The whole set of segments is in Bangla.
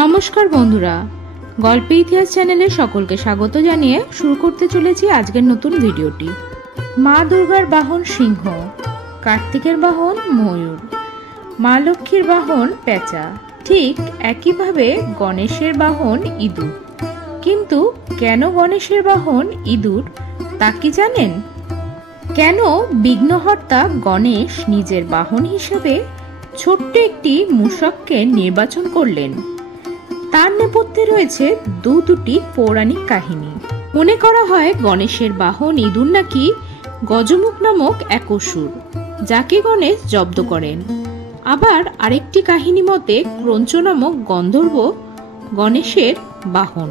নমস্কার বন্ধুরা, গল্পে ইতিহাস চ্যানেলে সকলকে স্বাগত জানিয়ে শুরু করতে চলেছি আজকের নতুন ভিডিওটি। মা দুর্গার বাহন সিংহ, কার্তিকের বাহন ময়ূর, মা লক্ষ্মীর বাহন পেঁচা, ঠিক একইভাবে গণেশের বাহন ইঁদুর। কিন্তু কেন গণেশের বাহন ইঁদুর তা কি জানেন? কেন বিঘ্নহর্তা গণেশ নিজের বাহন হিসেবে ছোট্ট একটি মূষককে নির্বাচন করলেন? তার নেপথ্যে রয়েছে দুটি পৌরাণিক কাহিনী। মনে করা হয় গণেশের বাহন ইঁদুর নাকি গজমুখ নামক এক অসুর, যাকে গণেশ জব্দ করেন। আবার আরেকটি কাহিনী মতে ক্রঞ্চ নামক গন্ধর্ব গণেশের বাহন।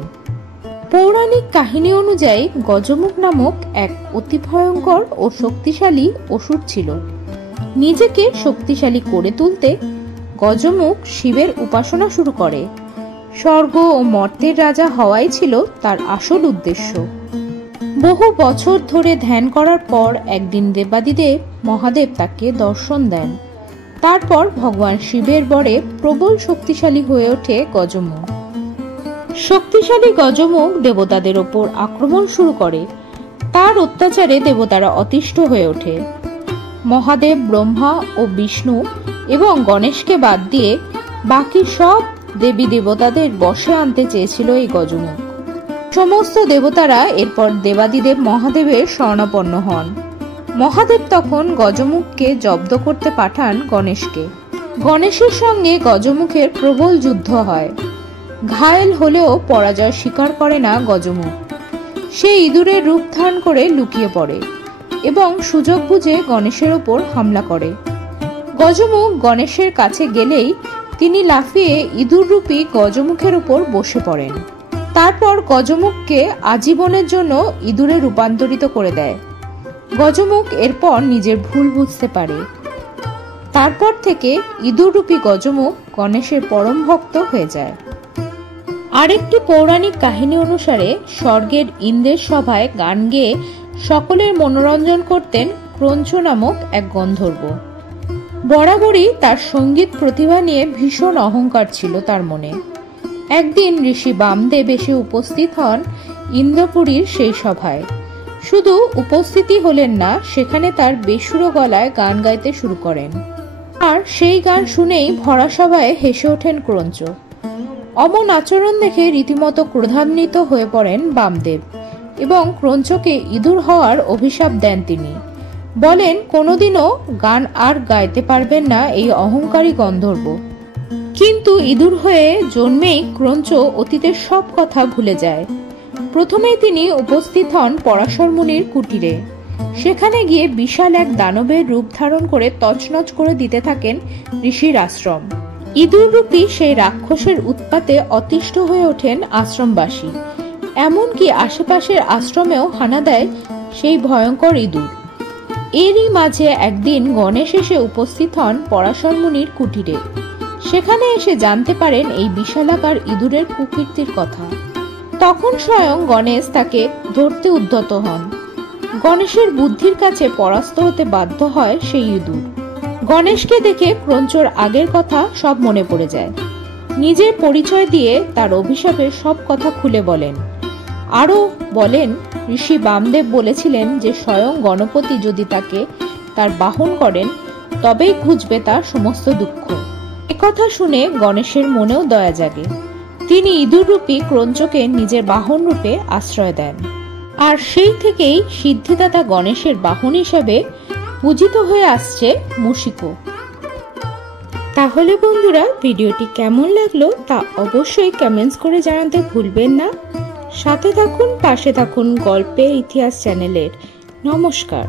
পৌরাণিক কাহিনী অনুযায়ী গজমুখ নামক এক অতি ভয়ঙ্কর ও শক্তিশালী অসুর ছিল। নিজেকে শক্তিশালী করে তুলতে গজমুখ শিবের উপাসনা শুরু করে। স্বর্গ ও মর্তের রাজা হওয়াই ছিল তার আসল উদ্দেশ্য। বহু বছর ধরে ধ্যান করার পর একদিন দেবাদিদেব মহাদেব তাকে দর্শন দেন। তারপর ভগবান শিবের বরে প্রবল শক্তিশালী হয়ে ওঠে গজমুখ। শক্তিশালী গজমুখ দেবতাদের ওপর আক্রমণ শুরু করে। তার অত্যাচারে দেবতারা অতিষ্ঠ হয়ে ওঠে। মহাদেব, ব্রহ্মা ও বিষ্ণু এবং গণেশকে বাদ দিয়ে বাকি সব দেবী দেবতাদের বশে আনতে চেয়েছিল এই গজমুখ। সমস্ত দেবতারা এরপর দেবাদিদেব মহাদেবের শরণাপন্ন হন। মহাদেব তখন গজমুখকে জব্দ করতে পাঠান গণেশকে। গণেশের সঙ্গে গজমুখের প্রবল যুদ্ধ হয়। ঘায়েল হলেও পরাজয় স্বীকার করে না গজমুখ। সে ইঁদুরের রূপ ধারণ করে লুকিয়ে পড়ে এবং সুযোগ বুঝে গণেশের ওপর হামলা করে। গজমুখ গণেশের কাছে গেলেই তিনি লাফিয়ে ইঁদুররূপী গজমুখের উপর বসে পড়েন। তারপর গজমুখকে আজীবনের জন্য ইঁদুরে রূপান্তরিত করে দেয়। গজমুখ এরপর নিজের ভুল বুঝতে পারে। তারপর থেকে ইঁদুররূপী গজমুখ গণেশের পরম ভক্ত হয়ে যায়। আরেকটি পৌরাণিক কাহিনী অনুসারে স্বর্গের ইন্দ্রের সভায় গান গেয়ে সকলের মনোরঞ্জন করতেন ক্রঞ্চ নামক এক গন্ধর্ব। বরাবরই তার সঙ্গীত প্রতিভা নিয়ে ভীষণ অহংকার ছিল তার মনে। একদিন ঋষি বামদেব এসে উপস্থিত হন ইন্দ্রপুরীর সেই সভায়। শুধু উপস্থিতি হলেন না, সেখানে তার বেসুরো গলায় গান গাইতে শুরু করেন। আর সেই গান শুনেই ভরা সভায় হেসে ওঠেন ক্রঞ্চ। অমন আচরণ দেখে রীতিমতো ক্রোধান্বিত হয়ে পড়েন বামদেব এবং ক্রঞ্চকে ইঁদুর হওয়ার অভিশাপ দেন। তিনি বলেন, কোনোদিনও গান আর গাইতে পারবেন না এই অহংকারী গন্ধর্ব। কিন্তু ইঁদুর হয়ে জন্মেই ক্রঞ্চ অতীতের সব কথা ভুলে যায়। প্রথমেই তিনি উপস্থিত হন পরাশর মুনির কুটিরে। সেখানে গিয়ে বিশাল এক দানবের রূপ ধারণ করে তছনছ করে দিতে থাকেন ঋষির আশ্রম। ইঁদুররূপী সেই রাক্ষসের উৎপাতে অতিষ্ঠ হয়ে ওঠেন আশ্রমবাসী। এমনকি আশেপাশের আশ্রমেও হানা দেয় সেই ভয়ঙ্কর ইঁদুর। এরই মাঝে একদিন গণেশ এসে উপস্থিত হন পরাশর মুনির কুটিরে। সেখানে এসে জানতে পারেন এই বিশালাকার ইঁদুরের কুকীর্তির কথা। তখন স্বয়ং গণেশ তাকে ধরতে উদ্যত হন। গণেশের বুদ্ধির কাছে পরাস্ত হতে বাধ্য হয় সেই ইঁদুর। গণেশকে দেখে ক্রঞ্চর আগের কথা সব মনে পড়ে যায়। নিজের পরিচয় দিয়ে তার অভিশাপের সব কথা খুলে বলেন। আরও বলেন, ঋষি বামদেব বলেছিলেন যে স্বয়ং গণপতি যদি তাকে তার বাহন করেন তবেই ঘুচবে তার সমস্ত দুঃখ। একথা শুনে গণেশের মনেও দয়া জাগে। তিনি ইঁদুররূপী ক্রঞ্চকে নিজের বাহন রূপে আশ্রয় দেন। আর সেই থেকেই সিদ্ধিদাতা গণেশের বাহন হিসেবে পূজিত হয়ে আসছে মুশিকো। তাহলে বন্ধুরা, ভিডিওটি কেমন লাগলো তা অবশ্যই কমেন্টস করে জানাতে ভুলবেন না। সাথে থাকুন, পাশে থাকুন গল্পের ইতিহাস চ্যানেলের। নমস্কার।